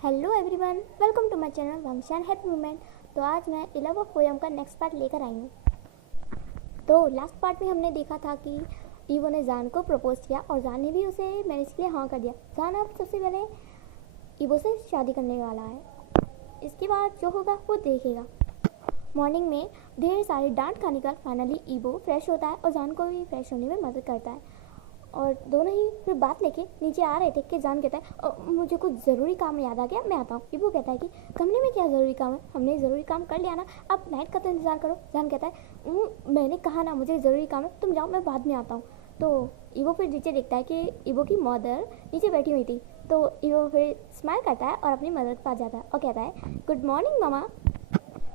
Hello everyone, welcome to my channel वंशान happy women. तो आज मैं इलव ऑफ पोयम का नेक्स्ट पार्ट लेकर आई हूँ। तो लास्ट पार्ट में हमने देखा था कि ईवो ने जान को प्रपोज किया और जान ने भी उसे मैरिज के लिए हाँ कर दिया। जान अब सबसे पहले ईवो से शादी करने वाला है। इसके बाद जो होगा वो देखेगा। मॉर्निंग में ढेर सारी डांट खाने का फाइनली ईवो फ्रेश होता है और जान को भी फ्रेश होने में मदद करता है। और दोनों ही फिर बात लेके नीचे आ रहे थे कि जान कहता है मुझे कुछ ज़रूरी काम याद आ गया, मैं आता हूँ। ईवो कहता है कि कमरे में क्या ज़रूरी काम है, हमने ज़रूरी काम कर लिया ना, अब नाइट का तो इंतज़ार करो। जान कहता है मैंने कहा ना मुझे ज़रूरी काम है, तुम जाओ, मैं बाद में आता हूँ। तो ईवो फिर नीचे देखता है कि ईवो की मदर नीचे बैठी हुई थी। तो ईवो फिर स्माइल करता है और अपनी मदर के पास जाता है और कहता है गुड मॉर्निंग मामा।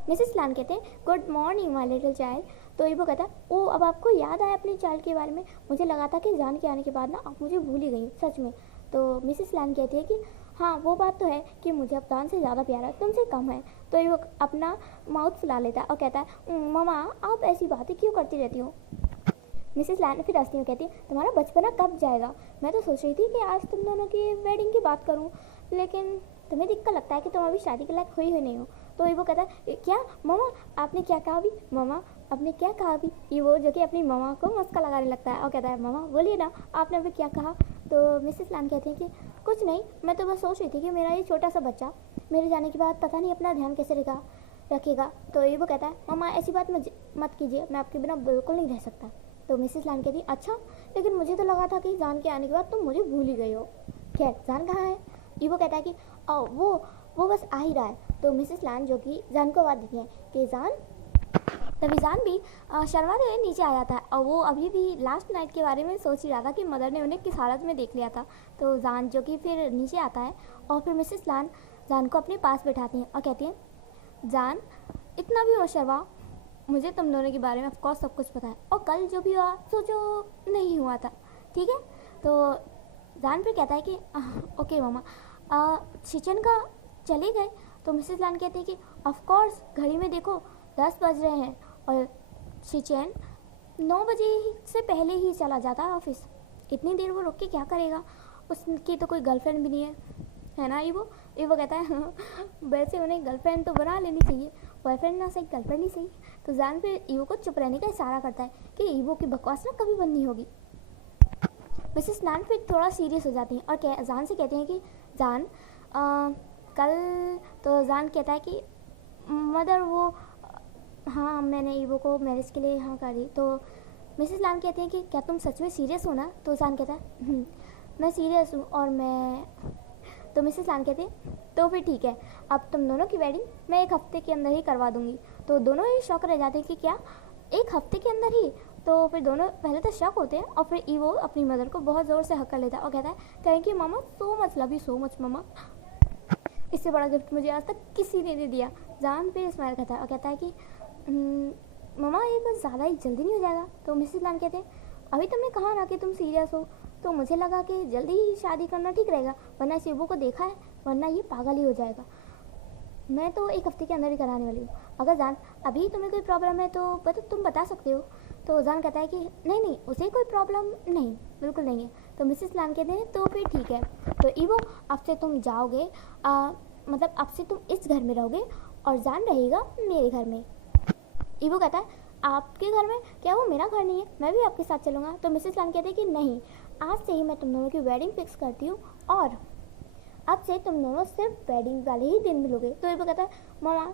मिसेस लान कहते हैं good morning my little child. तो ईवो कहता है ओ अब आपको याद आया अपने चाइल्ड के बारे में, मुझे लगा था कि जान के आने के बाद ना आप मुझे भूल ही गई सच में। तो मिसेस लान कहती है कि हाँ वो बात तो है कि मुझे अब जान से ज़्यादा प्यार है, तुमसे कम है। तो ईवो अपना माउथ फुला लेता है और कहता है मामा आप ऐसी बातें क्यों करती रहती हो। मिसेस लैन फिर हंसती हूँ कहती है तुम्हारा बचपना कब जाएगा, मैं तो सोच रही थी कि आज तुम दोनों की वेडिंग की बात करूँ, लेकिन तुम्हें दिक्कत लगता है कि तुम अभी शादी के लायक हुई नहीं हो। तो ईवो कहता है क्या मामा आपने क्या कहा अभी, मामा आपने क्या कहा अभी। ईवो जो कि अपनी मामा को मस्का लगाने लगता है और कहता है मामा बोलिए ना आपने अभी क्या कहा। तो मिसेस लैन कहती है कि कुछ नहीं, मैं तो बस सोच रही थी कि मेरा ये छोटा सा बच्चा मेरे जाने के बाद पता नहीं अपना ध्यान कैसे रखेगा। तो ईवो कहता है मामा ऐसी बात मत कीजिए, मैं आपके बिना बिल्कुल नहीं रह सकता। तो मिसेस लान कहती अच्छा, लेकिन मुझे तो लगा था कि जान के आने के बाद तुम मुझे भूल ही गई हो। खैर जान कहाँ है। ईवो कहता है कि वो बस आ ही रहा है। तो मिसेस लान जो कि जान को आवाज़ देती है कि जान। तभी जान भी शर्माते हुए नीचे आ जाता है और वो अभी भी लास्ट नाइट के बारे में सोच ही रहा था कि मदर ने उन्हें किस हालत में देख लिया था। तो जान जो कि फिर नीचे आता है और फिर मिसेस लान जान को अपने पास बैठाती हैं और कहती हैं जान इतना भी मत शर्मा, मुझे तुम दोनों के बारे में ऑफकोर्स सब कुछ पता है और कल जो भी हुआ सोचो नहीं हुआ था, ठीक है। तो जान फिर कहता है कि ओके मामा शिचन का चले गए। तो मिसेस लान कहती है कि ऑफकोर्स घड़ी में देखो 10 बज रहे हैं और शिचन 9 बजे से पहले ही चला जाता है ऑफिस, इतनी देर वो रुक के क्या करेगा, उसकी तो कोई गर्लफ्रेंड भी नहीं है ना। ईवो कहता है वैसे उन्हें गर्लफ्रेंड तो बना लेनी चाहिए, बॉयफ्रेंड ना सही गर्लफ्रेंड ही सही। तो जान फिर ईवो को चुप रहने का इशारा करता है कि ईवो की बकवास ना कभी बंद नहीं होगी। मिसेस लान फिर थोड़ा सीरियस हो जाती हैं और जान से कहती हैं कि जान कल। तो जान कहता है कि मदर वो हाँ मैंने ईवो को मैरिज के लिए हाँ करी। तो मिसेस लान कहती हैं कि क्या तुम सच में सीरियस हो ना। तो जान कहता है मैं सीरियस हूँ और मैं। तो मिसेस लान कहती है तो फिर ठीक है, अब तुम दोनों की वेडिंग मैं 1 हफ्ते के अंदर ही करवा दूंगी। तो दोनों ही शौक रह जाते हैं कि क्या 1 हफ्ते के अंदर ही। तो फिर दोनों पहले तो शौक होते हैं और फिर ईवो अपनी मदर को बहुत ज़ोर से हक कर लेता है और कहता है थैंक यू मामा, so much, love you so much मामा, इससे बड़ा गिफ्ट मुझे आज तक किसी ने नहीं दिया। जान फिर स्माइल करता है और कहता है कि मामा ये कुछ ज़्यादा ही जल्दी नहीं हो जाएगा। तो मिसेस लान कहते हैं अभी तुमने कहा ना कि तुम सीरियस हो, तो मुझे लगा कि जल्दी ही शादी करना ठीक रहेगा, वरना इस ईवो को देखा है, वरना ये पागल ही हो जाएगा। मैं तो 1 हफ्ते के अंदर ही कराने वाली हूँ, अगर जान अभी तुम्हें कोई प्रॉब्लम है तो तुम बता सकते हो। तो जान कहता है कि नहीं उसे कोई प्रॉब्लम नहीं, बिल्कुल नहीं है। तो मिसेस लान कहते हैं तो फिर ठीक है। तो ईवो अब से तुम जाओगे, मतलब अब से तुम इस घर में रहोगे और जान रहेगा मेरे घर में। ईवो कहता है आपके घर में, क्या वो मेरा घर नहीं है, मैं भी आपके साथ चलूँगा। तो मिसेस लान कहते हैं कि नहीं, आज से ही मैं तुम दोनों की वेडिंग फिक्स करती हूँ और अब से तुम दोनों सिर्फ वेडिंग वाले ही दिन मिलोगे। तो ईवो कहता है मामा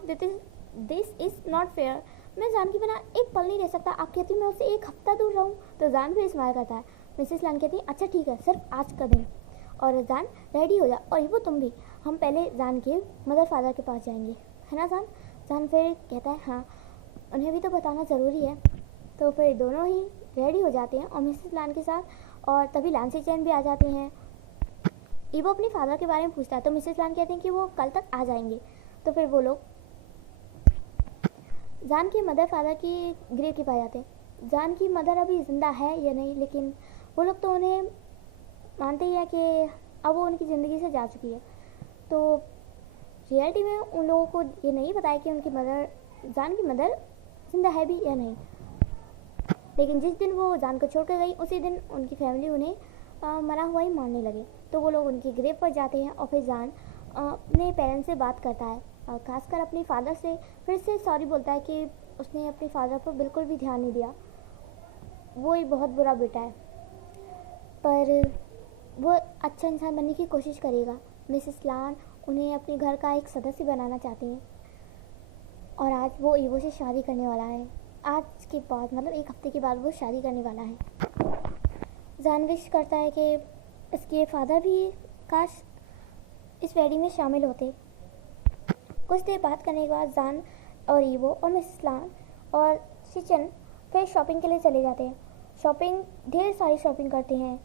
दिस इज़ नॉट फेयर, मैं जान के बिना एक पल नहीं रह सकता, आप कहती मैं उससे 1 हफ्ता दूर रहूँ। तो जान फिर स्माइल करता है। मिसेस लान कहती है अच्छा ठीक है, सिर्फ आज का दिन, और जान रेडी हो जा, और ईवो तुम भी, हम पहले जान के मदर फादर के पास जाएंगे, है ना जान। जान फिर कहता है हाँ उन्हें भी तो बताना ज़रूरी है। तो फिर दोनों ही रेडी हो जाते हैं और मिसेस लान के साथ, और तभी लान शिचन भी आ जाते हैं। ईवो अपने फादर के बारे में पूछता है तो मिसेस लान कहते हैं कि वो कल तक आ जाएंगे। तो फिर वो लोग जान की मदर फादर की ग्रेव के पास जाते हैं। जान की मदर अभी ज़िंदा है या नहीं, लेकिन वो लोग तो उन्हें मानते ही है कि अब वो उनकी ज़िंदगी से जा चुकी है। तो रियलिटी में उन लोगों को ये नहीं पता है कि उनकी मदर, जान की मदर जिंदा है भी या नहीं। लेकिन जिस दिन वो जान को छोड़ कर गई उसी दिन उनकी फैमिली उन्हें मरा हुआ ही मानने लगे। तो वो लोग उनकी ग्रेव पर जाते हैं और फिर जान अपने पेरेंट्स से बात करता है, खासकर अपने फादर से। फिर से सॉरी बोलता है कि उसने अपने फादर पर बिल्कुल भी ध्यान नहीं दिया, वो ही बहुत बुरा बेटा है, पर वो अच्छा इंसान बनने की कोशिश करेगा। मिसेस लान उन्हें अपने घर का एक सदस्य बनाना चाहती हैं और आज वो ईवो से शादी करने वाला है। आज के बाद मतलब एक हफ्ते के बाद वो शादी करने वाला है। जान विश करता है कि इसके फादर भी काश इस वेडिंग में शामिल होते। कुछ देर बात करने के बाद जान और ईवो और मिसेस लान और शिचन फिर शॉपिंग के लिए चले जाते हैं। शॉपिंग, ढेर सारी शॉपिंग करते हैं।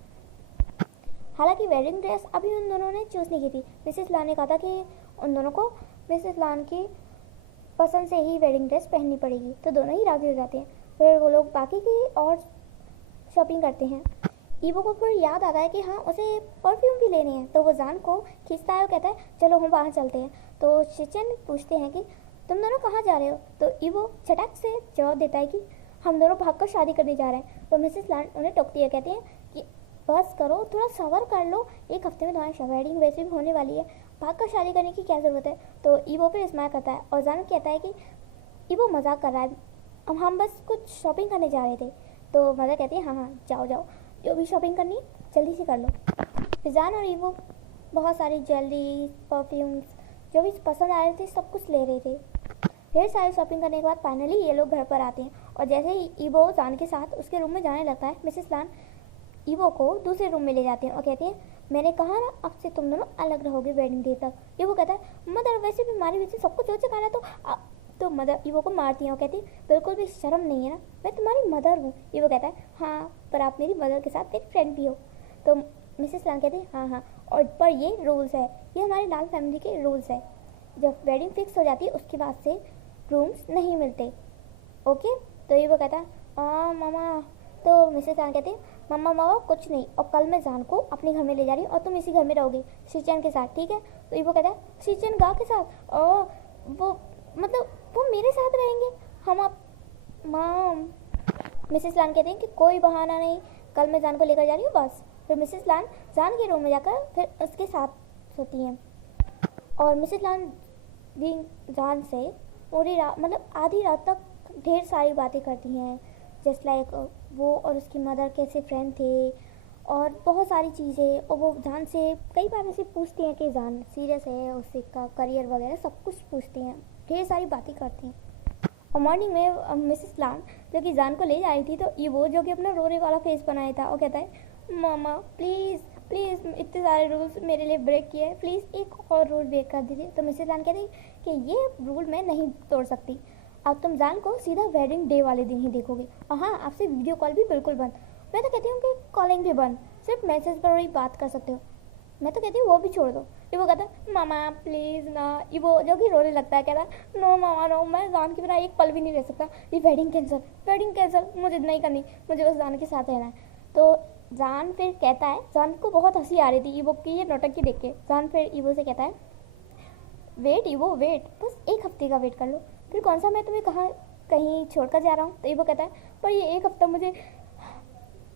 हालांकि वेडिंग ड्रेस अभी उन दोनों ने चूज़ नहीं की थी। मिसेस लान ने कहा था कि उन दोनों को मिसेस लान की पसंद से ही वेडिंग ड्रेस पहननी पड़ेगी, तो दोनों ही राज़ी हो जाते हैं। फिर वो लोग बाकी की और शॉपिंग करते हैं। ईवो को फिर याद आता है कि हाँ उसे परफ्यूम भी लेने हैं, तो वो जान को खींचता है और कहता है चलो हम बाहर चलते हैं। तो शिचन पूछते हैं कि तुम दोनों कहाँ जा रहे हो, तो ईवो झटक से जवाब देता है कि हम दोनों भागकर शादी करने जा रहे हैं। तो मिसेस लान उन्हें टोकती है, कहती है कि बस करो, थोड़ा सब्र कर लो, एक हफ्ते में तुम्हारी वेडिंग वैसे भी होने वाली है, भागकर शादी करने की क्या ज़रूरत है। तो ईवो फिर स्माइल करता है और जान कहता है कि ईवो मजाक कर रहा है, अब हम बस कुछ शॉपिंग करने जा रहे थे। तो मज़ा कहती है हाँ हाँ जाओ जाओ, जो भी शॉपिंग करनी जल्दी से कर लो। फिर जान और ईवो बहुत सारी ज्वेलरी, परफ्यूम्स, जो भी पसंद आ रहे थे सब कुछ ले रहे थे। ढेर सारी शॉपिंग करने के बाद फाइनली ये लोग घर पर आते हैं और जैसे ही ईवो जान के साथ उसके रूम में जाने लगता है, मिसेस लान ईवो को दूसरे रूम में ले जाते हैं और कहते हैं मैंने कहा ना अब से तुम दोनों अलग रहोगे वेडिंग डे तक। ईवो कहता है मदर वैसे भी हमारे बीच में सब कुछ हो चुका है, तो मदर ईवो को मारती है और कहती है बिल्कुल भी शर्म नहीं है ना, मैं तुम्हारी मदर हूँ। ईवो कहता है हाँ पर आप मेरी मदर के साथ मेरी फ्रेंड भी हो। तो मिसेस लान कहती है हाँ हाँ, और पर ये रूल्स है, ये हमारी लाल फैमिली के रूल्स है, जब वेडिंग फिक्स हो जाती है उसके बाद से रूम्स नहीं मिलते, ओके। तो ईवो कहता है हाँ मामा। तो मिसेस लान कहती है मम्मा मामा कुछ नहीं, और कल मैं जान को अपने घर में ले जा रही हूँ और तुम इसी घर में रहोगे शिचन के साथ, ठीक है। तो ईवो कहता है शिचन गा के साथ, और वो मतलब वो मेरे साथ रहेंगे, हम आप माम। मिसेस लान कहते हैं कि कोई बहाना नहीं, कल मैं जान को लेकर जा रही हूँ बस। फिर मिसेस लान जान के रूम में जाकर फिर उसके साथ सोती हैं और मिसेस लान भी जान से पूरी रात मतलब आधी रात तक ढेर सारी बातें करती हैं, जस्ट लाइक वो और उसकी मदर कैसे फ्रेंड थे और बहुत सारी चीज़ें। और वो जान से कई बार ऐसे पूछती हैं कि जान सीरियस है, उससे का करियर वगैरह सब कुछ पूछती हैं, ढेर सारी बातें करती हैं। और मॉर्निंग में मिसेस लान जो कि जान को ले जा रही थी, तो ईवो जो कि अपना रोने वाला फेस बनाया था और कहता है मामा प्लीज़ प्लीज़ इतने सारे रूल्स मेरे लिए ब्रेक किए हैं, प्लीज़ एक और रूल ब्रेक कर दीजिए। तो मिसेस लान कहती कि ये रूल मैं नहीं तोड़ सकती, अब तुम जान को सीधा वेडिंग डे वाले दिन ही देखोगे, और हाँ आपसे वीडियो कॉल भी बिल्कुल बंद। मैं तो कहती हूँ कि कॉलिंग भी बंद, सिर्फ मैसेज पर ही बात कर सकते हो। मैं तो कहती हूँ वो भी छोड़ दो। ईवो कहता है मामा प्लीज़ ना। ईवो जो कि रोने लगता है, कहता है नो मामा नो, मैं जान के बिना एक पल भी नहीं रह सकता, ये वेडिंग कैंसिल, मुझे नहीं करनी, मुझे बस जान के साथ रहना है। तो जान फिर कहता है, जान को बहुत हंसी आ रही थी ईवो की ये नौटंकी देख के। जान फिर ईवो से कहता है वेट ईवो वेट, बस एक हफ्ते का वेट कर लो, फिर कौन सा मैं तुम्हें कहीं छोड़कर जा रहा हूँ। तो ईवो कहता है पर ये एक हफ्ता मुझे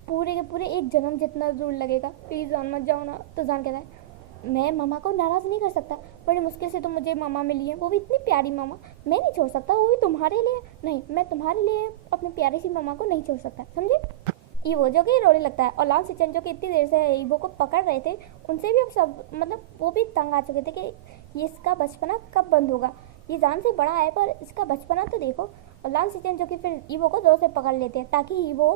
पूरे के पूरे एक जन्म जितना दूर लगेगा, प्लीज़ जान मत जाओ ना। तो जान कहता है मैं मामा को नाराज़ नहीं कर सकता, बड़ी मुश्किल से तो मुझे मामा मिली है, वो भी इतनी प्यारी मामा, मैं नहीं छोड़ सकता, वो भी तुम्हारे लिए नहीं, मैं तुम्हारे लिए अपनी प्यारी सी मामा को नहीं छोड़ सकता, समझे। ईवो जो कि रोने लगता है और लान सिचन जो कि इतनी देर से ईवो को पकड़ रहे थे, उनसे भी अब सब मतलब वो भी तंग आ चुके थे कि ये इसका बचपना कब बंद होगा, ये जान से बड़ा है पर इसका बचपना तो देखो। और लान सिचन जो कि फिर ईवो को जोर से पकड़ लेते हैं ताकि ईवो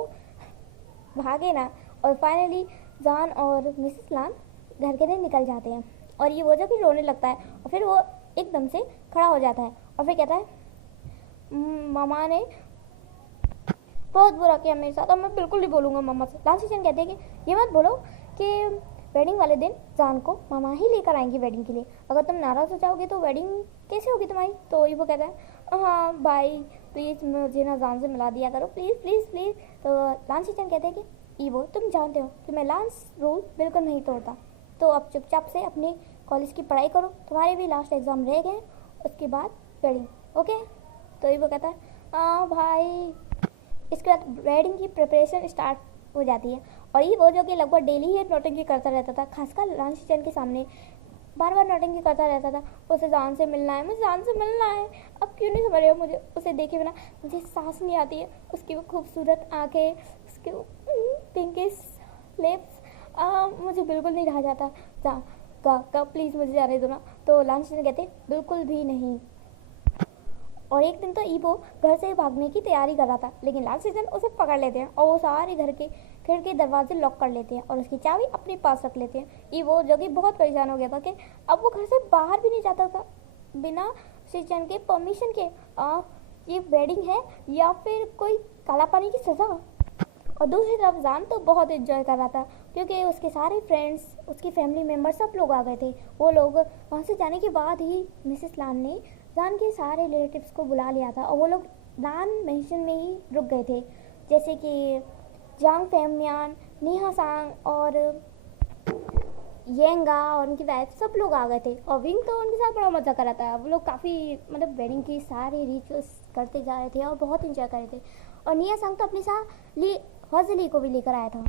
भागे ना। और फाइनली जान और मिसेस लान घर के दिन निकल जाते हैं और ये वो जो कि रोने लगता है और फिर वो एकदम से खड़ा हो जाता है और फिर कहता है मामा ने बहुत बुरा किया मेरे साथ, अब मैं बिल्कुल नहीं बोलूँगा मामा से। लान सिचन कहते हैं कि ये मत बोलो कि वेडिंग वाले दिन जान को मामा ही लेकर आएंगे वेडिंग के लिए, अगर तुम नाराज़ हो जाओगे तो वेडिंग कैसे होगी तुम्हारी। तो ये वो कहता है हाँ भाई प्लीज़ मुझे ना जान से मिला दिया करो, प्लीज़ प्लीज़ प्लीज़। तो लान सिचन कहते हैं कि ईवो तुम जानते हो कि मैं लांस रूल बिल्कुल नहीं तोड़ता, तो अब चुपचाप से अपने कॉलेज की पढ़ाई करो, तुम्हारे भी लास्ट एग्ज़ाम रह गए, उसके बाद वेडिंग, ओके। तो ईवो कहता है हाँ भाई। इसके बाद वेडिंग की प्रिपरेशन स्टार्ट हो जाती है और ये वो जो कि लगभग डेली ही नोटिंग करता रहता था, खासकर लान सिचन के सामने। बार बार नौटंकी करता रहता था। उसे जान से मिलना है, मुझे जान से मिलना है। अब क्यों नहीं समझ रहे हो मुझे उसे देखे बिना मुझे सांस नहीं आती है। उसकी वो खूबसूरत आंखें, उसके वो पिंकिश लिप्स, मुझे बिल्कुल नहीं रहा जाता। जा का प्लीज़ मुझे जाने दो ना। तो लांछन कहते बिल्कुल भी नहीं। और एक दिन तो ईवो घर से भागने की तैयारी कर रहा था, लेकिन लास्ट सीजन उसे पकड़ लेते हैं और वो सारे घर के खिड़की दरवाजे लॉक कर लेते हैं और उसकी चाबी अपने पास रख लेते हैं। ईवो जो कि बहुत परेशान हो गया था कि अब वो घर से बाहर भी नहीं जाता था बिना सीजन के परमिशन के। ये वेडिंग है या फिर कोई काला पानी की सज़ा। और दूसरी तरफ जान तो बहुत एंजॉय कर रहा था क्योंकि उसके सारे फ्रेंड्स, उसकी फैमिली मेम्बर सब लोग आ गए थे। वो लोग वहाँ से जाने के बाद ही मिसेस लान ने जान के सारे रिलेटिव्स को बुला लिया था और वो लोग लान मेंशन में ही रुक गए थे, जैसे कि जांग फेमियान, नेहा सांग और येंगा और उनकी वाइफ सब लोग आ गए थे। और विंग तो उनके साथ बड़ा मज़ा कर रहा था। वो लोग काफ़ी मतलब वेडिंग की सारे रिचुअल्स करते जा रहे थे और बहुत इंजॉय कर रहे थे। और निया सांग तो अपने साथ हजली को भी लेकर आया था।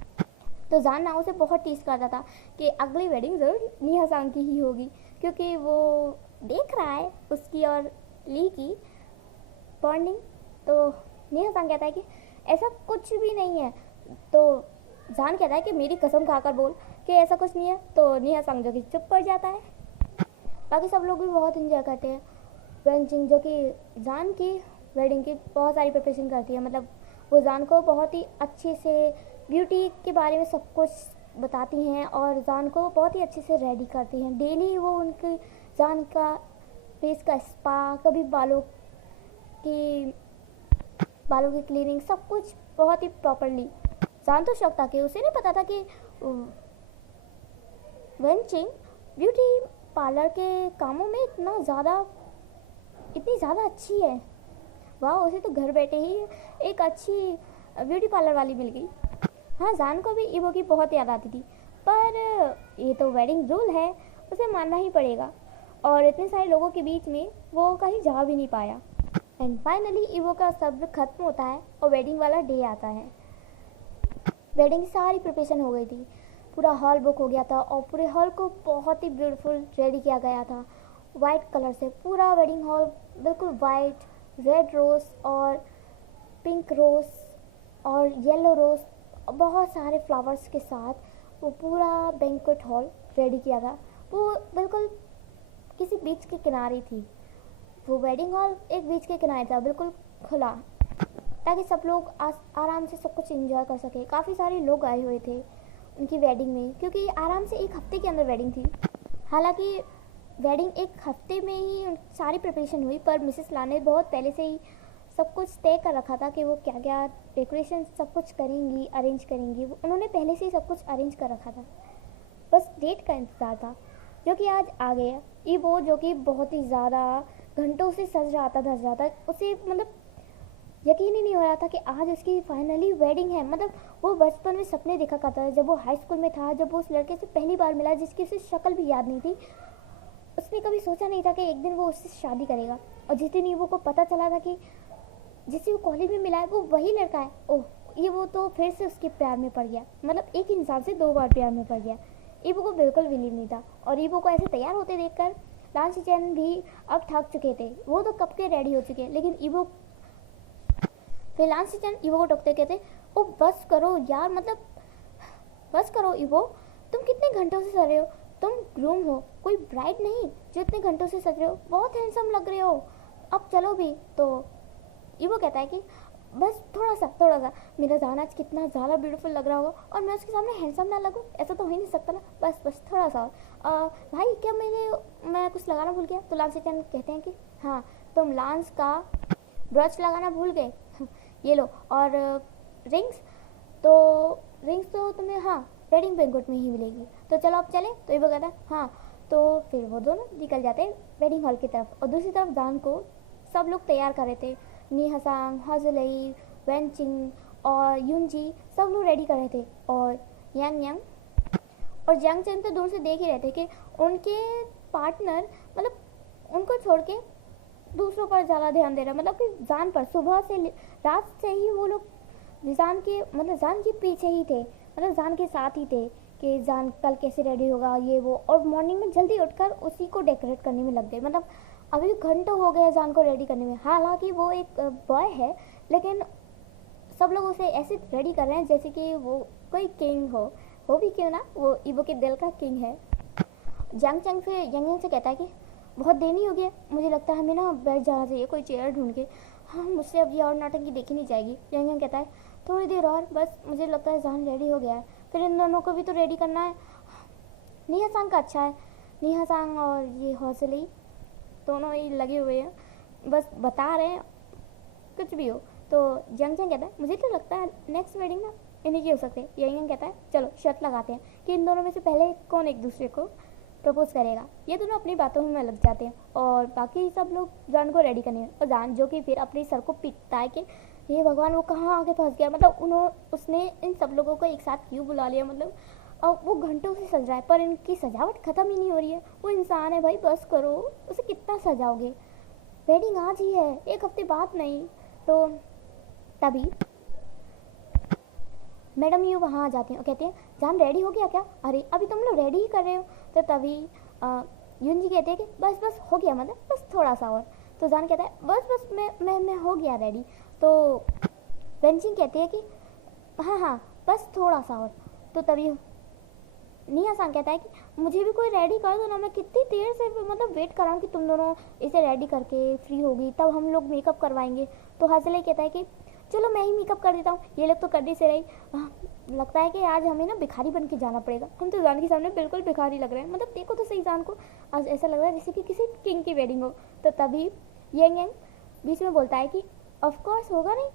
तो जान ना उसे बहुत टीज करता था कि अगली वेडिंग ज़रूर निहा सांग की ही होगी, क्योंकि वो देख रहा है उसकी और ली की बॉन्डिंग। तो निहा सांग कहता है कि ऐसा कुछ भी नहीं है। तो जान कहता है कि मेरी कसम खाकर बोल कि ऐसा कुछ नहीं है। तो निहा सांग जो कि चुप पड़ जाता है। बाकी सब लोग भी बहुत इंजॉय करते हैं। वेंचिंग जो कि जान की वेडिंग की बहुत सारी प्रिपरेशन करती है, मतलब वो जान को बहुत ही अच्छे से ब्यूटी के बारे में सब कुछ बताती हैं और जान को बहुत ही अच्छे से रेडी करती हैं। डेली वो उनकी जान का फेस का स्पा, कभी बालों की क्लीनिंग, सब कुछ बहुत ही प्रॉपरली। जान तो शौक था कि उसे नहीं पता था कि वेंचिंग ब्यूटी पार्लर के कामों में इतनी ज़्यादा अच्छी है। वाह, उसे तो घर बैठे ही एक अच्छी ब्यूटी पार्लर वाली मिल गई। हाँ, जान को भी ईवो की बहुत याद आती थी, पर ये तो वेडिंग रूल है, उसे मानना ही पड़ेगा। और इतने सारे लोगों के बीच में वो कहीं जा भी नहीं पाया। एंड फाइनली ईवो का सब्र खत्म होता है और वेडिंग वाला डे आता है। वेडिंग की सारी प्रिपरेशन हो गई थी, पूरा हॉल बुक हो गया था और पूरे हॉल को बहुत ही ब्यूटीफुल रेडी किया गया था। वाइट कलर से पूरा वेडिंग हॉल बिल्कुल वाइट, रेड रोज़ और पिंक रोज़ और येलो रोज़, बहुत सारे फ्लावर्स के साथ वो पूरा बैंक्वेट हॉल रेडी किया था। वो बिल्कुल किसी बीच के किनारे थी। वो वेडिंग हॉल एक बीच के किनारे था, बिल्कुल खुला, ताकि सब लोग आराम से सब कुछ एंजॉय कर सके। काफ़ी सारे लोग आए हुए थे उनकी वेडिंग में, क्योंकि आराम से एक हफ्ते के अंदर वेडिंग थी। हालांकि वेडिंग एक हफ्ते में ही सारी प्रिपरेशन हुई, पर मिसेस ला ने बहुत पहले से ही सब कुछ तय कर रखा था कि वो क्या क्या डेकोरेशन सब कुछ करेंगी, अरेंज करेंगी। उन्होंने पहले से ही सब कुछ अरेंज कर रखा था, बस डेट का इंतज़ार था, जो कि आज आ गया। ईवो जो कि बहुत ही ज़्यादा घंटों से सज रहा था, धज रहा था, उसे मतलब यकीन ही नहीं हो रहा था कि आज उसकी फाइनली वेडिंग है। मतलब वो बचपन में सपने देखा करता था, जब वो हाई स्कूल में था, जब वो उस लड़के से पहली बार मिला जिसकी उसे शक्ल भी याद नहीं थी। उसने कभी सोचा नहीं था कि एक दिन वो उससे शादी करेगा। और जिस दिन ईवो को पता चला था कि जिससे वो कॉलेज में मिला है वो वही लड़का है, ओह, ईवो तो फिर से उसके प्यार में पड़ गया। मतलब एक इंसान से 2 बार प्यार में पड़ गया। ईवो को बिल्कुल बिलीव नहीं था। और ईवो को ऐसे तैयार होते देखकर लांसी चैन भी अब थक चुके थे। वो तो कब के रेडी हो चुके, लेकिन ईवो फिर लांसी चैन ईवो को टोकते कहते, ओ बस करो यार, मतलब बस करो ईवो, तुम कितने घंटों से सज रहे हो, तुम ग्रूम हो, कोई ब्राइड नहीं जो इतने घंटों से सज रहे हो, बहुत हैंडसम लग रहे हो, अब चलो भी। तो ईवो कहता है कि बस थोड़ा सा, मेरा जान आज कितना ज़्यादा ब्यूटीफुल लग रहा होगा और मैं उसके सामने हैंडसम ना लगूं, ऐसा तो हो ही नहीं सकता ना, बस थोड़ा सा और। भाई क्या मैं कुछ लगाना भूल गया? तो लांसी चैन कहते हैं कि हाँ, तुम लांस का ब्रश लगाना भूल गए, ये लो। और रिंग्स तो तुम्हें हाँ वेडिंग बैंक्वेट में ही मिलेगी, तो चलो अब चले। तो ईवो कहता है हाँ। तो फिर वो दोनों निकल जाते हैं वेडिंग हॉल की तरफ। और दूसरी तरफ जान को सब लोग तैयार कर रहे थे। नेहा सांग, हजलई, वेंचिंग और युनजी सब लोग रेडी कर रहे थे। और यांग और जंग चेन तो दूर से देख ही रहे थे कि उनके पार्टनर मतलब उनको छोड़ के दूसरों पर ज़्यादा ध्यान दे रहा है, मतलब कि जान पर सुबह से रात से ही वो लोग जान के पीछे ही थे, मतलब जान के साथ ही थे। कि जान कल कैसे रेडी होगा ये वो, और मॉर्निंग में जल्दी उठकर उसी को डेकोरेट करने में लग गए। मतलब अभी घंटों हो गए जान को रेडी करने में। हालांकि वो एक बॉय है, लेकिन सब लोग उसे ऐसे रेडी कर रहे हैं जैसे कि वो कोई किंग हो भी क्यों ना, वो ईवो के दिल का किंग है। जंग चंग से यंग से कहता है कि बहुत देर नहीं हो गया, मुझे लगता है हमें ना बैठ जाना चाहिए कोई चेयर ढूंढ के। हाँ, मुझसे अब ये और नाटक देखी नहीं जाएगी। यंग कहता है थोड़ी देर और, बस मुझे लगता है जान रेडी हो गया है, फिर इन दोनों को भी तो रेडी करना है। निहा सांग का अच्छा है, निहा सांग और ये हौसले दोनों ही लगे हुए हैं, बस बता रहे हैं कुछ भी हो। तो जंग चंग कहता है मुझे तो लगता है नेक्स्ट वेडिंग ना इन्हीं की हो सकती है। यंग कहता है चलो शर्त लगाते हैं कि इन दोनों में से पहले कौन एक दूसरे को प्रपोज करेगा। ये दोनों अपनी बातों में लग जाते हैं और बाकी सब लोग जान को रेडी करने और जान जो कि फिर अपने सर को पीटता है कि ये भगवान वो कहाँ आके फंस गया। मतलब उसने इन सब लोगों को एक साथ क्यों बुला लिया। मतलब अब वो घंटों से सज रहा है पर इनकी सजावट ख़त्म ही नहीं हो रही है। वो इंसान है भाई, बस करो, उसे कितना सजाओगे, वेडिंग आज ही है, एक हफ्ते बाद नहीं। तो तभी मैडम यू वहाँ आ जाते हैं और कहते हैं जान रेडी हो गया क्या? अरे अभी तुम लोग रेडी ही कर रहे हो। तो तभी यून जी कहते हैं कि बस बस हो गया, मतलब बस थोड़ा सा और। तो जान कहता है बस बस मैं हो गया रेडी। तो वेंचिंग कहती है कि हाँ हाँ बस थोड़ा सा और। तो तभी निया सांग कहता है कि मुझे भी कोई रेडी कर दो ना, मैं कितनी देर से मतलब वेट कर रहा हूँ कि तुम दोनों इसे रेडी करके फ्री होगी तब हम लोग मेकअप करवाएंगे। तो हजले कहता है कि चलो मैं ही मेकअप कर देता हूँ, ये लोग तो कर दी से रही। लगता है कि आज हमें ना भिखारी बन के जाना पड़ेगा, हम तो जान के सामने बिल्कुल भिखारी लग रहे हैं। मतलब देखो तो सही, जान को आज ऐसा लग रहा है जैसे कि किसी किंग की वेडिंग हो। तो तभी यंग बीच में बोलता है कि ऑफकोर्स होगा नहीं,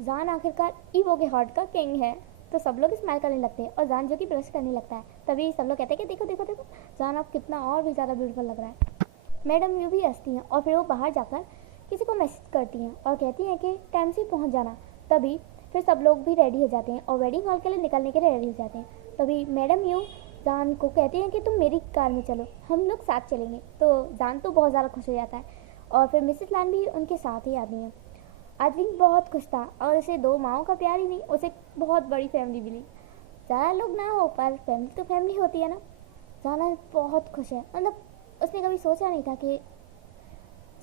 जान आखिरकार ईवो के हार्ट का किंग है। तो सब लोग स्माइल करने लगते हैं और जान जो कि ब्लश करने लगता है। तभी सब लोग कहते हैं कि देखो देखो देखो जान अब कितना और भी ज़्यादा ब्यूटीफुल लग रहा है। मैडम यू भी हंसती हैं और फिर वो बाहर जाकर किसी को मैसेज करती हैं और कहती हैं कि टाइम से पहुंच जाना। तभी फिर सब लोग भी रेडी हो जाते हैं और वेडिंग हॉल के लिए निकलने के लिए रेडी हो जाते हैं। तभी मैडम यू जान को कहती हैं कि तुम मेरी कार में चलो, हम लोग साथ चलेंगे। तो जान तो बहुत ज़्यादा खुश हो जाता है और फिर मिसेस लान भी उनके साथ ही आती हैं। आदविंग बहुत खुश था और उसे दो माओं का प्यार ही नहीं, उसे बहुत बड़ी फैमिली मिली। ज़्यादा लोग ना हो पर फैमिली तो फैमिली होती है ना। जाना बहुत खुश है, मतलब उसने कभी सोचा नहीं था कि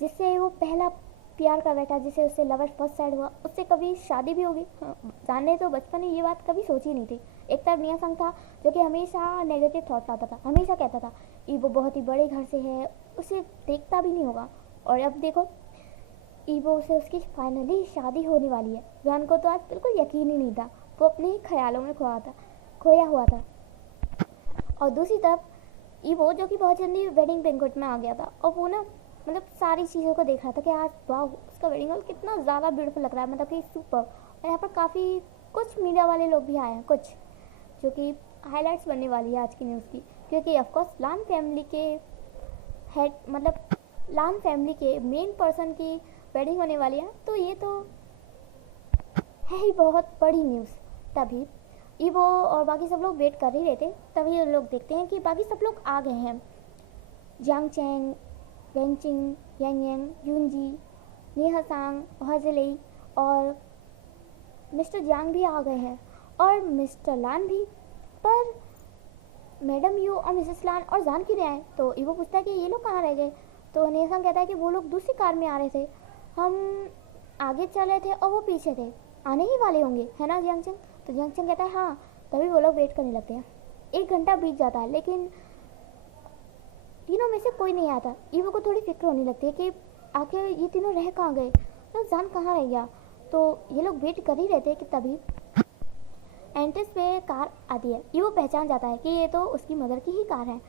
जिससे वो पहला प्यार कर बैठा, जिसे उससे लवर फर्स्ट साइड हुआ, उससे कभी शादी भी होगी। जाने तो बचपन में ये बात कभी सोची नहीं थी। एक तरफ निया संग था जो कि हमेशा नेगेटिव थॉट लाता था, हमेशा कहता था ये वो बहुत ही बड़े घर से है, उसे देखता भी नहीं होगा। और अब देखो ईवो से उसकी फाइनली शादी होने वाली है। जान को तो आज बिल्कुल यकीन ही नहीं था, वो अपने ही ख्यालों में खोया हुआ था। और दूसरी तरफ ईवो जो कि बहुत जल्दी वेडिंग बैंक्वेट में आ गया था और वो ना मतलब सारी चीज़ों को देख रहा था कि आज वाह उसका वेडिंग हॉल कितना ज़्यादा ब्यूटीफुल लग रहा है, मतलब कि सुपर। और यहाँ पर काफ़ी कुछ मीडिया वाले लोग भी आए हैं, कुछ जो कि हाईलाइट्स बनने वाली है आज की न्यूज़ की, क्योंकि ऑफकोर्स लान फैमिली के हेड, मतलब लान फैमिली के मेन पर्सन की वेडिंग होने वाली है। तो ये तो है ही बहुत बड़ी न्यूज़। तभी ईवो और बाकी सब लोग वेट कर ही रहे थे, तभी लोग देखते हैं कि बाकी सब लोग आ गए हैं। जांग चैंग, वेंचिंग, यांग, यूनजी, नेहा सांग, हजलेई और मिस्टर जांग भी आ गए हैं और मिस्टर लान भी। पर मैडम यू और मिसेस लान और जान क्यों नहीं आए? तो ईवो पूछता है कि ये लोग कहाँ रह गए? तो नेहा सांग कहता है कि वो लोग दूसरी कार में आ रहे थे, हम आगे चल रहे थे और वो पीछे थे, आने ही वाले होंगे, है ना जियांगचंग? तो जियांगचंग कहता है हाँ। तभी वो लोग वेट करने लगते हैं। 1 घंटा बीत जाता है लेकिन तीनों में से कोई नहीं आता। ईवो को थोड़ी फिक्र होने लगती है कि आखिर ये तीनों रह कहाँ गए, तो जान कहाँ रह गया। तो ये लोग वेट कर ही रहते हैं कि तभी एंट्रेंस पे कार आती है। ईवो पहचान जाता है कि ये तो उसकी मदर की ही कार है।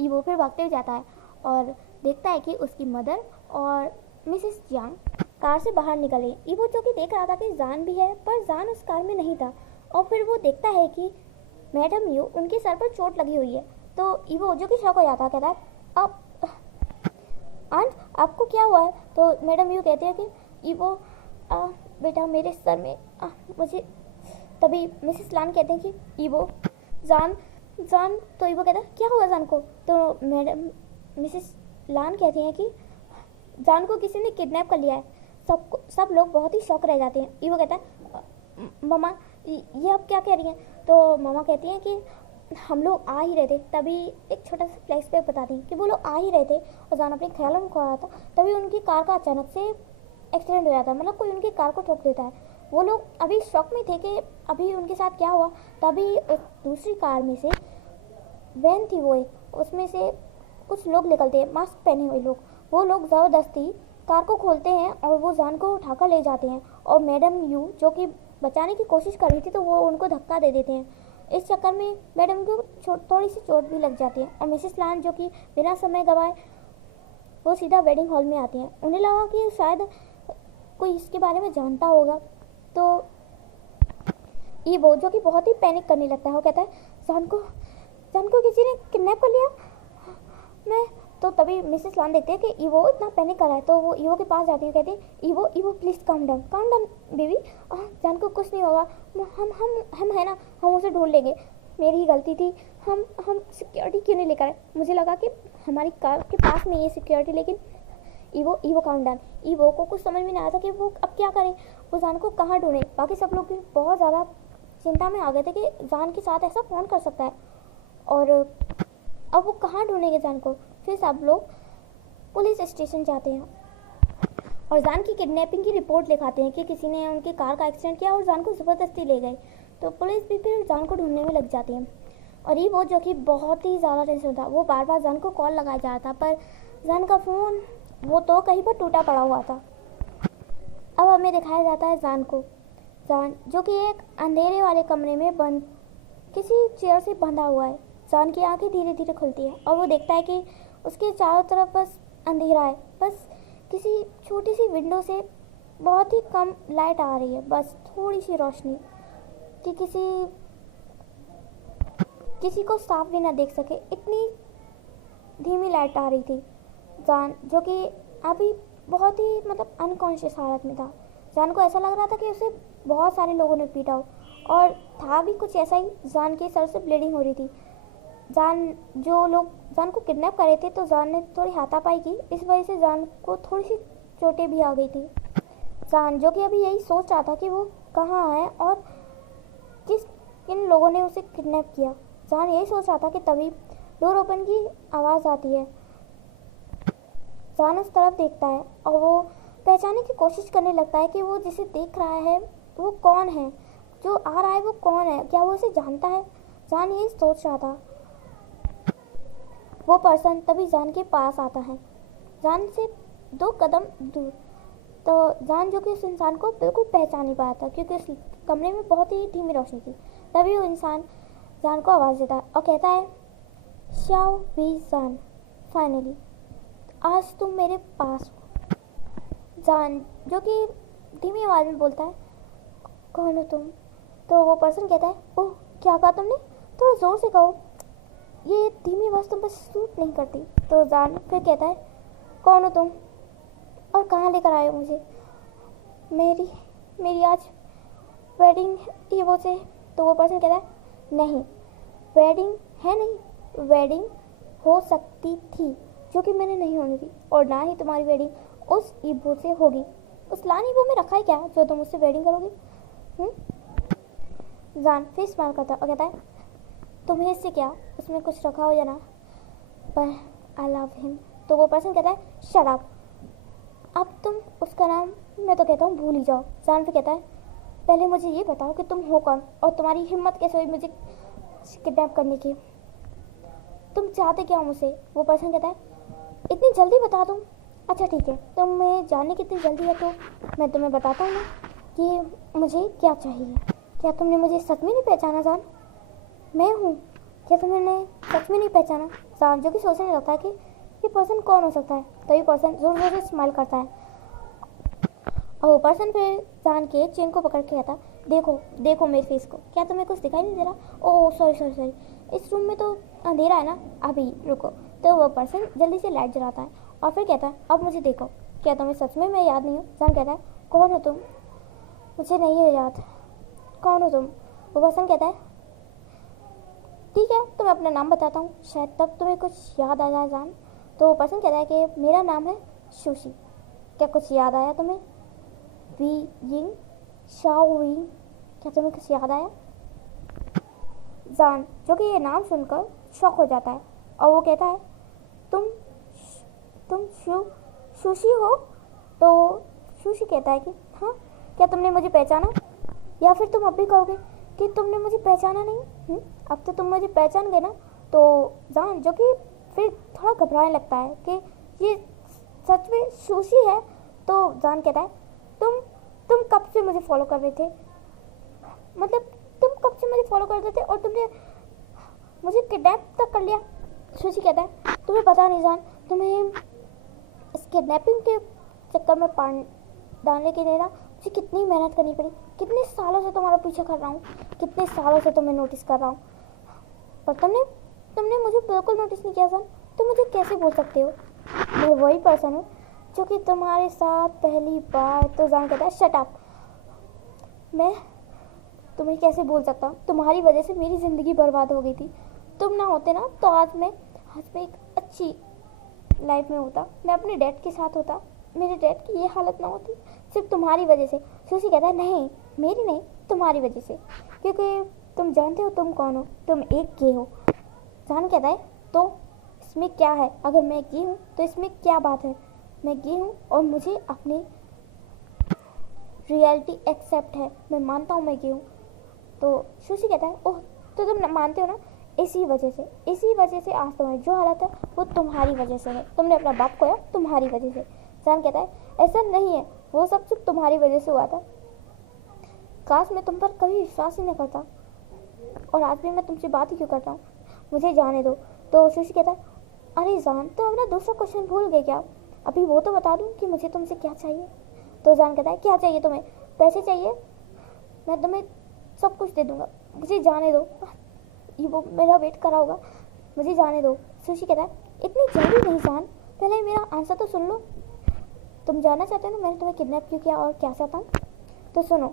ईवो फिर भागते हुए जाता है और देखता है कि उसकी मदर और मिसेस जियांग कार से बाहर निकल गई। ईवो जो कि देख रहा था कि जान भी है पर जान उस कार में नहीं था। और फिर वो देखता है कि मैडम यू उनके सर पर चोट लगी हुई है। तो ईवो जो कि शॉक हो जाता है, कहता है आप आंट आपको क्या हुआ है? तो मैडम यू कहते हैं कि ईवो बेटा मेरे सर में मुझे। तभी मिसेस लान कहते हैं कि ईवो जान। तो ईवो कहता है क्या हुआ जान को? तो मैडम मिसेस लान कहती हैं कि जान को किसी ने किडनैप कर लिया है। सब लोग बहुत ही शॉक रह जाते हैं। ईवो कहता है मम्मा ये आप क्या कह रही हैं? तो मम्मा कहती हैं कि हम लोग आ ही रहे थे, तभी एक छोटा सा फ्लैशबैक बता दी कि वो लोग आ ही रहे थे और जान अपने ख्यालों में खो रहा था, तभी उनकी कार का अचानक से एक्सीडेंट हो जाता है, मतलब कोई उनकी कार को ठोक देता है। वो लोग अभी शॉक में थे कि अभी उनके साथ क्या हुआ। तभी उस दूसरी कार में से, वैन थी वो एक, उसमें से कुछ लोग निकलते हैं, मास्क पहने हुए लोग। वो लोग ज़बरदस्ती कार को खोलते हैं और वो जान को उठाकर ले जाते हैं, और मैडम यू जो कि बचाने की कोशिश कर रही थी तो वो उनको धक्का दे देते हैं। इस चक्कर में मैडम को थोड़ी सी चोट भी लग जाती है, और मिसेस लान जो कि बिना समय गवाए वो सीधा वेडिंग हॉल में आती हैं। उन्हें लगा कि शायद कोई इसके बारे में जानता होगा, तो ईवो जो कि बहुत ही पैनिक करने लगता है, वो कहता है जान को किसी ने किडनैप कर लिया। मैं तो तभी मिसेस लान देखते हैं कि ईवो इतना पैनिक कर रहा है, तो वो ईवो के पास जाती है, कहती है evo please calm down baby, जान को कुछ नहीं होगा, हम है ना, हम उसे ढूंढ लेंगे, मेरी ही गलती थी, हम सिक्योरिटी क्यों नहीं लेकर आए, मुझे लगा कि हमारी कार के पास में ये सिक्योरिटी, लेकिन ईवो काम डाउन। ईवो को कुछ समझ में नहीं आया था कि वो अब क्या करे, वो जान को कहाँ ढूंढे। बाकी सब लोग भी बहुत ज़्यादा चिंता में आ गए थे कि जान के साथ ऐसा कौन कर सकता है, और अब वो कहाँ ढूंढेंगे जान को। फिर सब लोग पुलिस स्टेशन जाते हैं और जान की किडनैपिंग की रिपोर्ट लिखाते हैं कि किसी ने उनकी कार का एक्सीडेंट किया और जान को ज़बरदस्ती ले गए। तो पुलिस भी फिर जान को ढूंढने में लग जाती है, और ये वो जो कि बहुत ही ज़्यादा टेंशन था, वो बार बार जान को कॉल लगाया जा रहा था, पर जान का फ़ोन वो तो कहीं पर टूटा पड़ा हुआ था। अब हमें दिखाया जाता है जान जो कि एक अंधेरे वाले कमरे में बंद किसी चेयर से बंधा हुआ है। जान की आंखें धीरे धीरे खुलती है और वो देखता है कि उसके चारों तरफ बस अंधेरा है, बस किसी छोटी सी विंडो से बहुत ही कम लाइट आ रही है, बस थोड़ी सी रोशनी कि किसी को साफ भी ना देख सके, इतनी धीमी लाइट आ रही थी। जान जो कि अभी बहुत ही मतलब अनकॉन्शियस हालत में था। जान को ऐसा लग रहा था कि उसे बहुत सारे लोगों ने पीटा हो, और था भी कुछ ऐसा ही। जान के सर से ब्लीडिंग हो रही थी। जो लोग जान को किडनैप कर रहे थे, तो जान ने थोड़ी हाथापाई की, इस वजह से जान को थोड़ी सी चोटें भी आ गई थी। जान जो कि अभी यही सोच रहा था कि वो कहाँ है और किन लोगों ने उसे किडनैप किया। जान यही सोच रहा था कि तभी डोर ओपन की आवाज़ आती है। जान उस तरफ देखता है और वो पहचानने की कोशिश करने लगता है कि वो जिसे देख रहा है वो कौन है, जो आ रहा है वो कौन है, क्या वो उसे जानता है। जान यही सोच रहा था। वो पर्सन तभी जान के पास आता है, जान से 2 कदम दूर। तो जान जो कि उस इंसान को बिल्कुल पहचान नहीं पाया था, क्योंकि उस कमरे में बहुत ही धीमी रोशनी थी। तभी वो इंसान जान को आवाज़ देता है और कहता है, शाओ वी जान, फाइनली आज तुम मेरे पास हो। जान जो कि धीमी आवाज़ में बोलता है, कौन हो तुम। तो वो पर्सन कहता है, ओह क्या कहा तुमने, थोड़ा ज़ोर से कहो, ये धीमी आवाज़ तुम पर सूट नहीं करती। तो जान फिर कहता है, कौन हो तुम और कहाँ लेकर आए हो मुझे, मेरी आज वेडिंग ये वो से। तो वो पर्सन कहता है, नहीं वेडिंग है नहीं, वेडिंग हो सकती थी जो कि मैंने नहीं होने दी, और ना ही तुम्हारी वेडिंग उस ईबो से होगी। उस लान ईबो में रखा है क्या जो तुम उससे वेडिंग करोगे। जान फिर स्माइल करता है और कहता है, तुम्हें इससे क्या, उसमें कुछ रखा हो या ना, पर आई लव हिम। तो वो पर्सन कहता है, शट अप, अब तुम उसका नाम मैं तो कहता हूँ भूल ही जाओ। जान फिर कहता है, पहले मुझे ये बताओ कि तुम हो कौन और तुम्हारी हिम्मत कैसे हुई मुझे किडनैप करने की, तुम चाहते क्या हो मुझसे। वो पर्सन कहता है, इतनी जल्दी बता दूँ, अच्छा ठीक है, तुम्हें जानने की इतनी जल्दी है तो मैं तुम्हें बताता हूँ ना कि मुझे क्या चाहिए। क्या तुमने मुझे सच में नहीं पहचाना जान, मैं हूँ, क्या तुमने सच में नहीं पहचाना। जान जो कि सोचने लगता है कि ये पर्सन कौन हो सकता है। तो ये पर्सन जोर जोर से स्माइल करता है और वो पर्सन फिर जान के चेन को पकड़ के कहता है, देखो देखो मेरे फेस को, क्या तुम्हें कुछ दिखाई नहीं दे रहा। ओह सॉरी, इस रूम में तो अंधेरा है ना, अभी रुको। तो वो पर्सन जल्दी से लाइट जलाता है और फिर कहता है, अब मुझे देखो, क्या तुम्हें सच में मैं याद नहीं हूँ। जान कहता है, कौन हो तुम, मुझे नहीं है याद, कौन हो तुम। वो पर्सन कहता है, ठीक है तो मैं अपना नाम बताता हूँ, शायद तब तुम्हें कुछ याद आ जाए जान। तो वो पर्सन कहता है कि मेरा नाम है सुशी, क्या कुछ याद आया तुम्हें। वी यिंग, शाओ वी, क्या तुम्हें कुछ याद आया। जान, जो कि ये नाम सुनकर शॉक हो जाता है और वो कहता है, तुम सुशी हो? तो सुशी कहता है कि हाँ, क्या तुमने मुझे पहचाना? या फिर तुम अब भी कहोगे कि तुमने मुझे पहचाना नहीं? अब तो तुम मुझे पहचान गए ना? तो जान, जो कि फिर थोड़ा घबराने लगता है कि ये सच में सुशी है। तो जान कहता है, तुम कब से मुझे फॉलो कर रहे थे? मतलब तुम कब से मुझे फॉलो कर रहे थे और तुमने मुझे किडनैप तक कर लिया? सुशी कहता है, तुम्हें पता नहीं जान, तुम्हें इस किडनैपिंग के चक्कर में डालने के लिए ना मुझे कितनी मेहनत करनी पड़ी। कितने सालों से तुम्हारा पीछा कर रहा हूँ, कितने सालों से तुम्हें नोटिस कर रहा हूँ, पर तुमने मुझे बिल्कुल नोटिस नहीं किया जान। तुम मुझे कैसे बोल सकते हो? मैं वही पर्सन हूँ जो कि तुम्हारे साथ पहली बार। तो जान कहता है, शट अप। मैं तुम्हें कैसे बोल सकता हूँ? तुम्हारी वजह से मेरी ज़िंदगी बर्बाद हो गई थी। तुम ना होते ना तो आज मैं एक अच्छी लाइफ में होता, मैं अपने डैड के साथ होता, मेरे डैड की ये हालत ना होती, सिर्फ तुम्हारी वजह से। सुशी कहता है, नहीं, मेरी नहीं, तुम्हारी वजह से, क्योंकि तुम जानते हो तुम कौन हो, तुम एक गे हो। जान कहता है, तो इसमें क्या है? अगर मैं गे हूँ तो इसमें क्या बात है? मैं गे हूँ और मुझे अपनी रियलिटी एक्सेप्ट है, मैं मानता हूँ मैं गे हूँ। तो सुशी कहता है, ओह, तो तुम मानते हो ना? इसी वजह से आज तुम्हारी जो हालत है वो तुम्हारी वजह से है। तुमने अपना बाप खोया तुम्हारी वजह से। जान कहता है, ऐसा नहीं है, वो सब सिर्फ तुम्हारी वजह से हुआ था। काश मैं तुम पर कभी विश्वास ही नहीं करता, और आज भी मैं तुमसे बात ही क्यों करता हूँ? मुझे जाने दो। तो सुशी कहता है, अरे जान, तो अपना दूसरा क्वेश्चन भूल गए क्या? अभी वो तो बता दूँ कि मुझे तुमसे क्या चाहिए। तो जान कहता है, क्या चाहिए तुम्हें? पैसे चाहिए? मैं तुम्हें सब कुछ दे दूंगा, मुझे जाने दो। ये वो मेरा वेट कर रहा होगा, मुझे जाने दो। सुशी कहता है, इतनी जल्दी नहीं जान, पहले मेरा आंसर तो सुन लो। तुम जानना चाहते हो ना मैंने तुम्हें किडनैप क्यों किया और क्या चाहता हूँ? तो सुनो,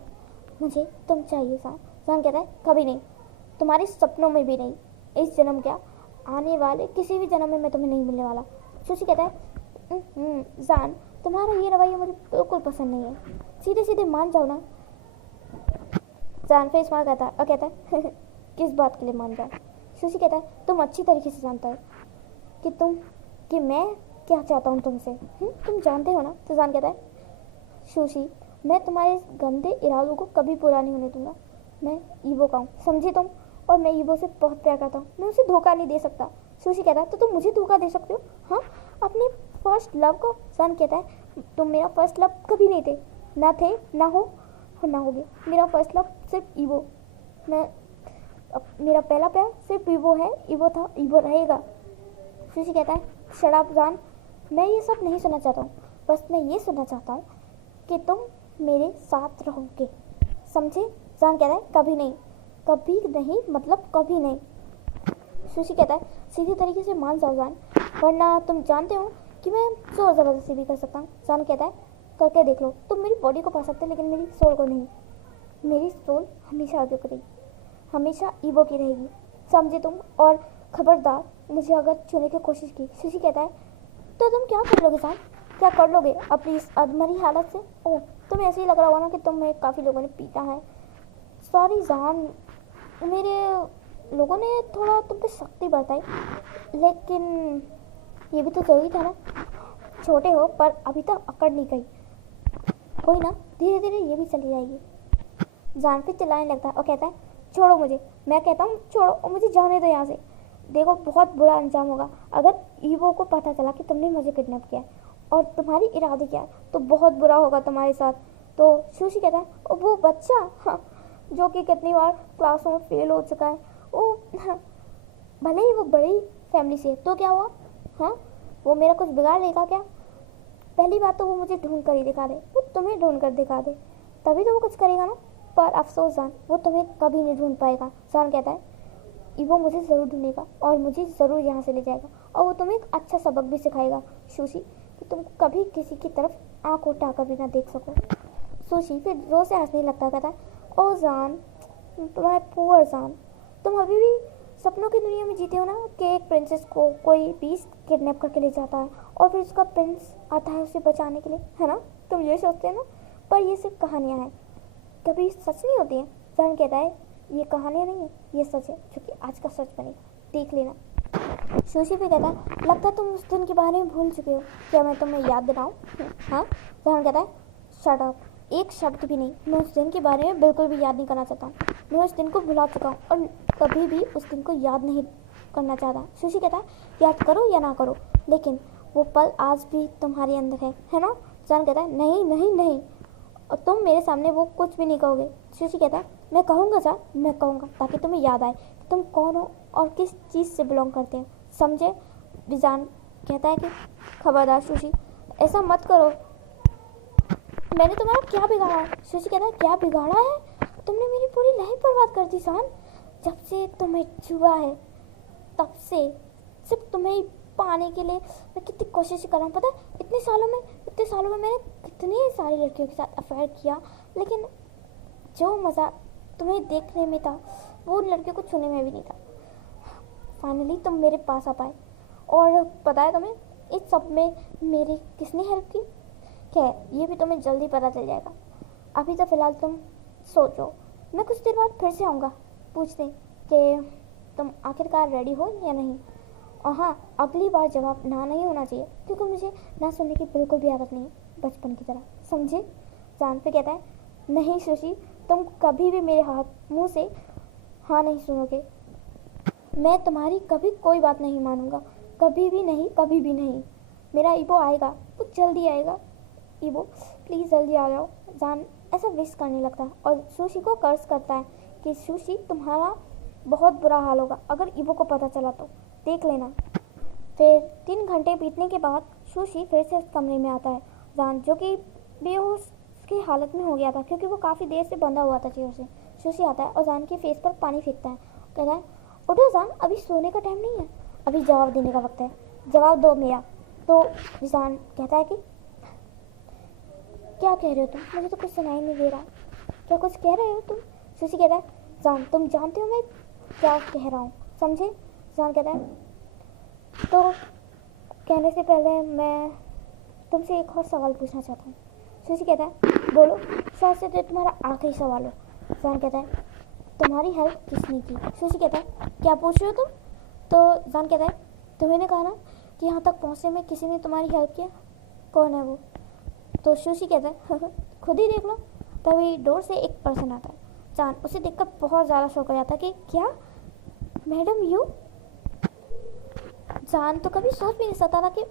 मुझे तुम चाहिए जान। जान कहता है, कभी नहीं, तुम्हारे सपनों में भी नहीं, इस जन्म क्या, आने वाले किसी भी जन्म में मैं तुम्हें नहीं मिलने वाला। सुशी कहता है, जान, तुम्हारा ये रवैया मुझे बिल्कुल पसंद नहीं है, सीधे सीधे मान जाओ ना। जान फिर स्माइल करता है और कहता है, किस बात के लिए मान जाओ? सुशी कहता है, तुम अच्छी तरीके से जानता है कि मैं क्या चाहता हूँ तुमसे। तुम जानते हो ना? तो जान कहता है, सुशी, मैं तुम्हारे गंदे इरादों को कभी पूरा नहीं होने दूंगा। मैं ईवो का हूँ, समझी तुम? और मैं ईवो से बहुत प्यार करता हूँ, मैं उसे धोखा नहीं दे सकता। सुशी कहता है, तो तुम मुझे धोखा दे सकते हो? हाँ, अपने फर्स्ट लव को। जान कहता है, तुम मेरा फर्स्ट लव कभी नहीं थे, ना थे, ना हो और ना होगे। मेरा फर्स्ट लव सिर्फ ईवो, मेरा पहला प्यार सिर्फ ईवो है, ईवो था, ईवो रहेगा। सुशी कहता है, शट अप जान, मैं ये सब नहीं सुनना चाहता हूँ, बस मैं ये सुनना चाहता हूँ कि तुम मेरे साथ रहोगे, समझे? जान कहता है, कभी नहीं, कभी नहीं, मतलब कभी नहीं। सुशी कहता है, सीधी तरीके से मान जाओ जान, वरना तुम जानते हो कि मैं जोर ज़बरदस्ती भी कर सकता हूँ। जान कहता है, करके देख लो, तुम मेरी बॉडी को पा सकते लेकिन मेरी सोल को नहीं। मेरी सोल हमेशा आगे करेगी, हमेशा ईवो की रहेगी, समझे तुम? और खबरदार मुझे अगर छूने की कोशिश की। सुशी कहता है, तो तुम क्या कर लोगे जान? क्या कर लोगे अपनी इस अधमरी हालत से? ओह, तुम्हें ऐसे ही लग रहा होगा ना कि तुम्हें काफ़ी लोगों ने पीटा है। सॉरी जान, मेरे लोगों ने थोड़ा तुम पे सख्ती बरताई, लेकिन ये भी तो जरूरी था ना। छोटे हो पर अभी तक अकड़ नहीं गई, कोई ना, धीरे धीरे ये भी चली जाएगी। जान फिर चिल्लाने लगता है और कहता है, छोड़ो मुझे, मैं कहता हूँ छोड़ो और मुझे जाने दो यहाँ से। देखो, बहुत बुरा अंजाम होगा अगर ईवो को पता चला कि तुमने मुझे किडनैप किया है और तुम्हारी इरादे क्या है, तो बहुत बुरा होगा तुम्हारे साथ। तो सुशी कहता है, और वो बच्चा, हाँ, जो कि कितनी बार क्लासों में फेल हो चुका है, वो भले ही वो बड़ी फैमिली से है, तो क्या हुआ? हाँ, वो मेरा कुछ बिगाड़ लेगा क्या? पहली बात तो वो मुझे ढूंढ कर ही दिखा दे, वो तुम्हें ढूंढ कर दिखा दे, तभी तो वो कुछ करेगा ना। पर अफसोस जान, वो तुम्हें कभी नहीं ढूंढ पाएगा। जान कहता है, वो मुझे ज़रूर ढूंढेगा और मुझे ज़रूर यहाँ से ले जाएगा, और वो तुम्हें एक अच्छा सबक भी सिखाएगा सुशी, कि तुम कभी किसी की तरफ आँख उठाकर भी ना देख सको। सुशी फिर जोर से हंसने लगता, कहता है, ओ जान, तुम्हारे पुअर जान, तुम अभी भी सपनों की दुनिया में जीते हो ना, कि एक प्रिंसेस को कोई बीस्ट किडनैप करके ले जाता है और फिर उसका प्रिंस आता है उसे बचाने के लिए, है ना? तुम ये सोचते हो ना, पर ये सिर्फ कहानियाँ हैं, कभी सच नहीं होती हैं। जान कहता है, ये कहानियाँ नहीं है, ये सच है जो कि आज का सच बनेगा, देख लेना। सुशी भी कहता है लगता है तुम उस दिन के बारे में भूल चुके हो, क्या मैं तुम्हें याद दिलाऊं? हाँ। जहान कहता है शट अप, एक शब्द भी नहीं, मैं उस दिन के बारे में बिल्कुल भी याद नहीं करना चाहता हूँ। मैं उस दिन को भुला चुका हूँ और कभी भी उस दिन को याद नहीं करना चाहता। सुशी कहता है याद करो या ना करो, लेकिन वो पल आज भी तुम्हारे अंदर है ना? जहान कहता है नहीं नहीं नहीं, और तुम मेरे सामने वो कुछ भी नहीं कहोगे। सुशी कहता है मैं कहूँगा सर, मैं कहूँगा ताकि तुम्हें याद आए कि तुम कौन हो और किस चीज़ से बिलोंग करते हो, समझे? विजान कहता है कि खबरदार सुशी, ऐसा मत करो, मैंने तुम्हारा क्या बिगाड़ा है? सुशी कहता है क्या बिगाड़ा है? तुमने मेरी पूरी लाइफ बर्बाद कर दी जान। जब से तुम्हें छुआ है तब से सिर्फ तुम्हें ही पाने के लिए मैं कितनी कोशिश कर रहा हूँ, पता है? इतने सालों में मैंने कितनी सारी लड़कियों के साथ अफेयर किया, लेकिन जो मज़ा तुम्हें देखने में था वो उन लड़कियों को छूने में भी नहीं था। फाइनली तुम मेरे पास आ पाए, और पता है तुम्हें इस सब में मेरी किसने हेल्प की? क्या है ये भी तुम्हें जल्दी पता चल जाएगा। अभी तो फ़िलहाल तुम सोचो, मैं कुछ देर बाद फिर से आऊँगा पूछने कि तुम आखिरकार रेडी हो या नहीं। और हाँ, अगली बार जवाब ना नहीं होना चाहिए, क्योंकि मुझे ना सुनने की बिल्कुल भी आदत नहीं है, बचपन की तरह, समझे? जान पे कहता है नहीं सुशी, तुम कभी भी मेरे हाथ मुंह से हाँ नहीं सुनोगे। मैं तुम्हारी कभी कोई बात नहीं मानूंगा, कभी भी नहीं, कभी भी नहीं। मेरा ईबो आएगा, वो जल्दी आएगा। ईबो प्लीज़ जल्दी आ जाओ। जान ऐसा विश करने लगता है और सुशी को कर्ज करता है कि सुशी तुम्हारा बहुत बुरा हाल होगा अगर ईबो को पता चला तो, देख लेना। फिर 3 घंटे बीतने के बाद सुशी फिर से उस कमरे में आता है। जान जो कि बेहोश की हालत में हो गया था क्योंकि वो काफ़ी देर से बंधा हुआ था चेयर से। सुशी आता है और जान के फेस पर पानी फेंकता है, कहता है उठो जान, अभी सोने का टाइम नहीं है, अभी जवाब देने का वक्त है, जवाब दो मेरा। तो जान कहता है कि क्या कह रहे हो तुम? मुझे तो कुछ सुनाई नहीं दे रहा, क्या कुछ कह रहे हो तुम? सुशी कहता है जान तुम जानते हो मैं क्या कह रहा हूँ, समझे? जान कहता है तो कहने से पहले मैं तुमसे एक और सवाल पूछना चाहता हूँ। सुशी कहता है बोलो, शायद से तुम्हारा आखिरी सवाल हो। जान कहता है तुम्हारी हेल्प किसने की? सुशी कहता है क्या पूछ रहे हो तुम? तो जान कहता है तुम्हें कहा ना कि यहाँ तक पहुँचने में किसी ने तुम्हारी हेल्प किया, कौन है वो? तो सुशी कहता है खुद ही देख लो। तभी डोर से एक पर्सन आता है। जान उसे देखकर बहुत ज़्यादा शौक हो जाता है कि क्या मैडम यू? जान तो कभी सोच भी नहीं सकता था कि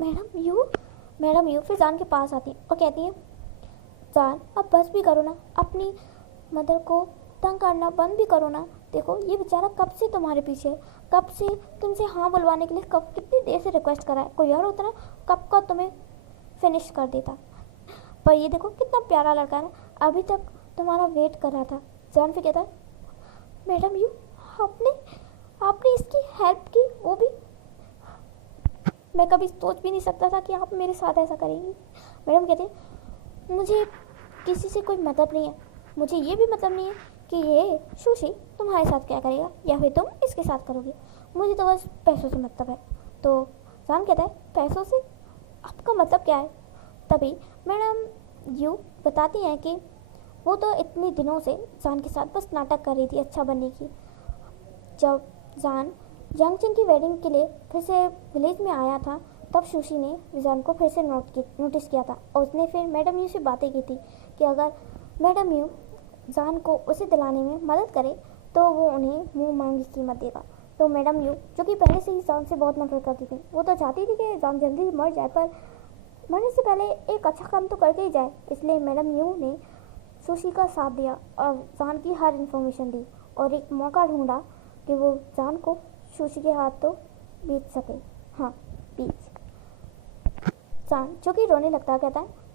मैडम यू। फिर जान के पास आती है और कहती है जान अब बस भी करो ना, अपनी मदर को तंग करना बंद भी करो ना। देखो ये बेचारा कब से तुम्हारे पीछे है, कब से तुमसे हाँ बुलवाने के लिए कब कितनी देर से रिक्वेस्ट करा है। कोई और होता ना कब का तुम्हें फिनिश कर देता, पर ये देखो कितना प्यारा लड़का है ना, अभी तक तुम्हारा वेट कर रहा था। जान फिर कहता है मैडम यू आपने इसकी हेल्प की, वो भी मैं कभी सोच भी नहीं सकता था कि आप मेरे साथ ऐसा करेंगी। मैडम कहते हैं मुझे किसी से कोई मतलब नहीं है, मुझे ये भी मतलब नहीं है कि ये सुशी तुम्हारे साथ क्या करेगा या फिर तुम इसके साथ करोगे, मुझे तो बस पैसों से मतलब है। तो जान कहता है पैसों से आपका मतलब क्या है? तभी मैडम यू बताती हैं कि वो तो इतने दिनों से जान के साथ बस नाटक कर रही थी अच्छा बनने की। जब जान जंगचन की वेडिंग के लिए फिर से विलेज में आया था तब सुशी ने जान को फिर से नोटिस किया था और उसने फिर मैडम यू से बातें की थी कि अगर मैडम यू जान को उसे दिलाने में मदद करे तो वो उन्हें मुंह मांगी कीमत देगा। तो मैडम यू जो कि पहले से ही जान से बहुत नफरत करती थी, वो तो चाहती थी कि जान जल्दी मर जाए, पर मरने से पहले एक अच्छा काम तो करके ही जाए। इसलिए मैडम यू ने सुशी का साथ दिया और जान की हर इन्फॉर्मेशन दी और एक मौका ढूंढा कि वो जान को सुशी के हाथ तो बेच सके। हाँ बेच। जान जो कि रोने लगता कहता है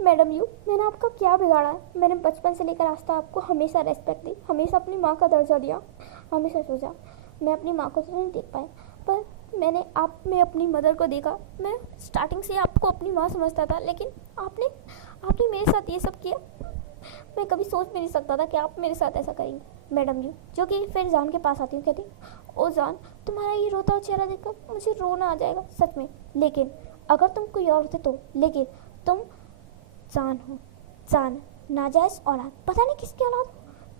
मैडम यू मैंने आपका क्या बिगाड़ा है? मैंने बचपन से लेकर आज तक आपको हमेशा रेस्पेक्ट दी, हमेशा अपनी माँ का दर्जा दिया, हमेशा सोचा मैं अपनी माँ को तो नहीं देख पाया, पर मैंने आप में अपनी मदर को देखा। मैं स्टार्टिंग से आपको अपनी माँ समझता था, लेकिन आपने मेरे साथ ये सब किया। मैं कभी सोच भी नहीं सकता था कि आप मेरे साथ ऐसा करेंगे। मैडम यू जो कि फिर जान के पास आती हूँ, कहती ओ जान तुम्हारा ये रोता हुआ चेहरा देखकर मुझे रोना आ जाएगा सच में, लेकिन अगर तुम कोई और होते तो, लेकिन तुम जान हो, जान नाजायज़ औलाद, पता नहीं किसकी औलाद हो,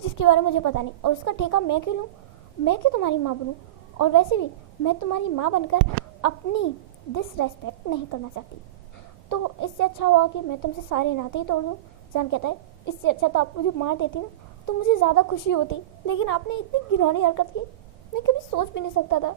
जिसके बारे में मुझे पता नहीं, और उसका ठेका मैं क्यों लूँ? मैं क्यों तुम्हारी माँ बनूँ? और वैसे भी मैं तुम्हारी माँ बनकर अपनी डिसरेस्पेक्ट नहीं करना चाहती। तो इससे अच्छा हुआ कि मैं तुमसे सारे नाते ही तोड़ दूँ। जान कहता है इससे अच्छा तो आप मुझे मार देती ना, तो मुझे ज़्यादा खुशी होती, लेकिन आपने इतनी घिनौनी हरकत की, मैं कभी सोच भी नहीं सकता था।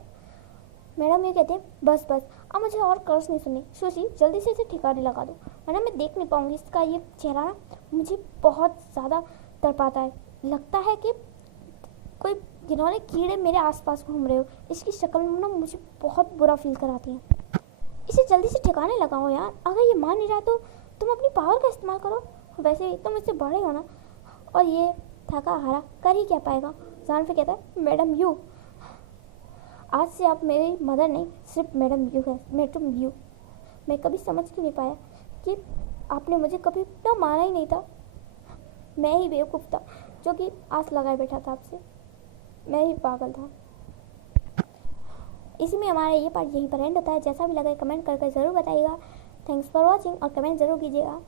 मैडम ये कहते हैं बस बस, अब मुझे और कर्ज नहीं सुननी। सुशी जल्दी से इसे ठिकाने लगा दो, वरना मैं देख नहीं पाऊंगी। इसका ये चेहरा ना मुझे बहुत ज़्यादा तड़पाता है। लगता है कि कोई घिनौने कीड़े मेरे आसपास घूम रहे हो। इसकी शक्ल में ना मुझे बहुत बुरा फील कराती है। इसे जल्दी से ठिकाने लगाओ यार। अगर ये मान नहीं रहा तो तुम अपनी पावर का इस्तेमाल करो। वैसे भी तुम इससे बड़े हो ना, और ये थका हारा कर ही क्या पाएगा। जान फिर कहता है मैडम यू, आज से आप मेरी मदर नहीं, सिर्फ मैडम यू है। मैडम यू, मैं कभी समझ ही नहीं पाया कि आपने मुझे कभी ना माना ही नहीं था। मैं ही बेवकूफ़ था जो कि आस लगाए बैठा था आपसे। मैं ही पागल था। इसी में हमारा ये पार्ट यहीं पर एंड होता है। जैसा भी लगा कमेंट करके ज़रूर बताइएगा। थैंक्स फॉर वॉचिंग, और कमेंट ज़रूर कीजिएगा।